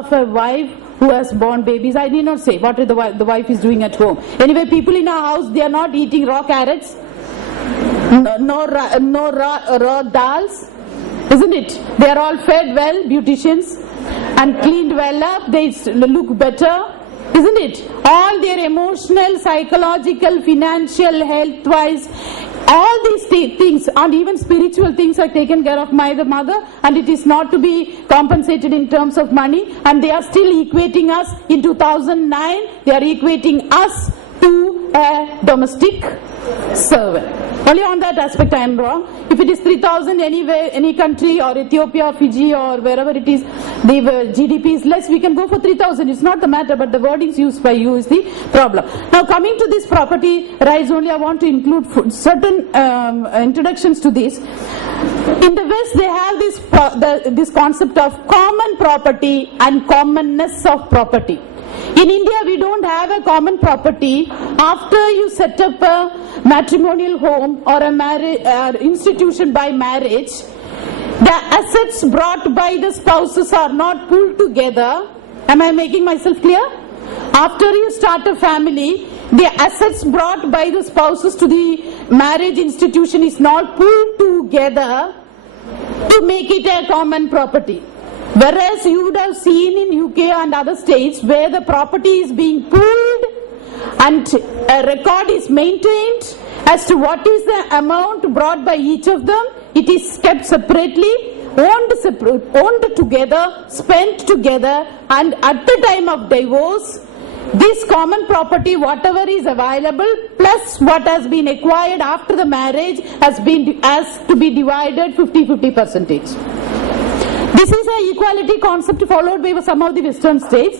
of a wife who has born babies. I need not say what the wife is doing at home. Anyway, people in our house, they are not eating raw carrots, no raw dals, isn't it? They are all fed well, beauticians, and cleaned well up. They look better, isn't it? All their emotional, psychological, financial, health-wise, all these things and even spiritual things are taken care of by the mother, and it is not to be compensated in terms of money, and they are still equating us in 2009, they are equating us to a domestic servant. Only on that aspect I am wrong. If it is 3,000 anywhere, any country or Ethiopia or Fiji or wherever it is, the GDP is less, we can go for 3,000. It's not the matter, but the wordings used by you is the problem. Now coming to this property rights only, I want to include certain introductions to this. In the West, they have this concept of common property and commonness of property. In India, we don't have a common property. After you set up a matrimonial home or a marriage institution by marriage, the assets brought by the spouses are not pooled together. Am I making myself clear? After you start a family, the assets brought by the spouses to the marriage institution is not pooled together to make it a common property. Whereas you would have seen in UK and other states where the property is being pooled and a record is maintained as to what is the amount brought by each of them. It is kept separately, owned together, spent together, and at the time of divorce, this common property, whatever is available plus what has been acquired after the marriage has to be divided 50-50%. This is an equality concept followed by some of the Western states.